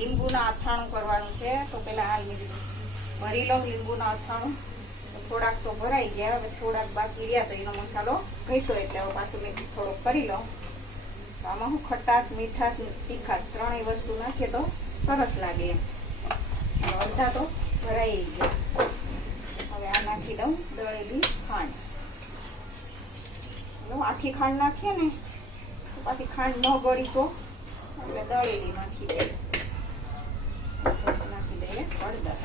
લીંબુના અથાણું કરવાનું છે. તો પહેલા હાલ ભરી લઉં લીંબુના અથાણું. થોડાક તો ભરાઈ ગયા, હવે થોડાક બાકી રહ્યા તો એનો મસાલો ઘટ્યો એટલે હવે પાછું મેં થોડોક કરી લઉં. તો આમાં હું ખટાશ, મીઠાશ, તીખાશ ત્રણેય વસ્તુ નાખીએ તો સરસ લાગે એમ. અડધા તો ભરાઈ ગયા. હવે આ નાખી દઉં દળેલી ખાંડ. આખી ખાંડ નાખીએ ને તો પાછી ખાંડ ન ગળી તો એટલે દળેલી નાખી દઈએ. નાખી દઈએ હળદર.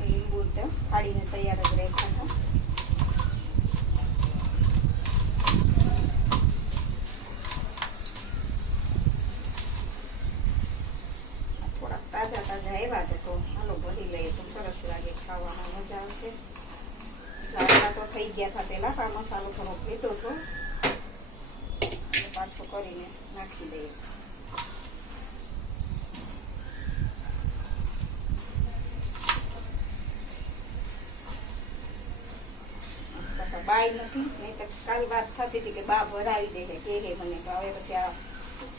લીંબુ ફાડીને તૈયાર જ રાખ્યા હતા. થોડાક તાજા તાજા આવ્યા હતા તો હાલો ભરી લઈએ તો સરસ લાગે, ખાવામાં મજા આવશે. જાડા તો થઈ ગયા હતા પેલા, આ મસાલો થોડો ભેટો હતો પાછો કરીને નાખી દઈએ. બાય નથી નહીં તો કાલ વાત થતી હતી કે બા ભરાવી દે કે મને, તો હવે પછી આ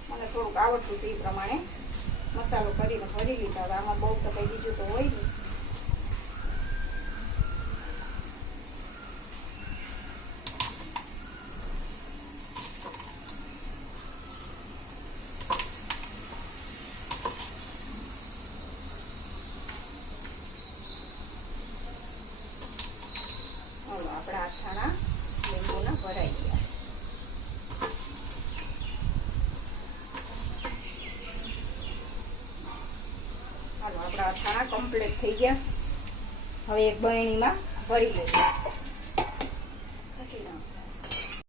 મને થોડુંક આવડતું હતું એ પ્રમાણે મસાલો કરીને ભરી લીધા. હવે આમાં બહુ તો કંઈ બીજું તો હોય નહીં. આપણા અથાણા લીંબુના ભરાઈ ગયા. હાલો આપણા અથાણા કમ્પ્લીટ થઈ ગયા. હવે એક બરણીમાં ભરી લઈએ.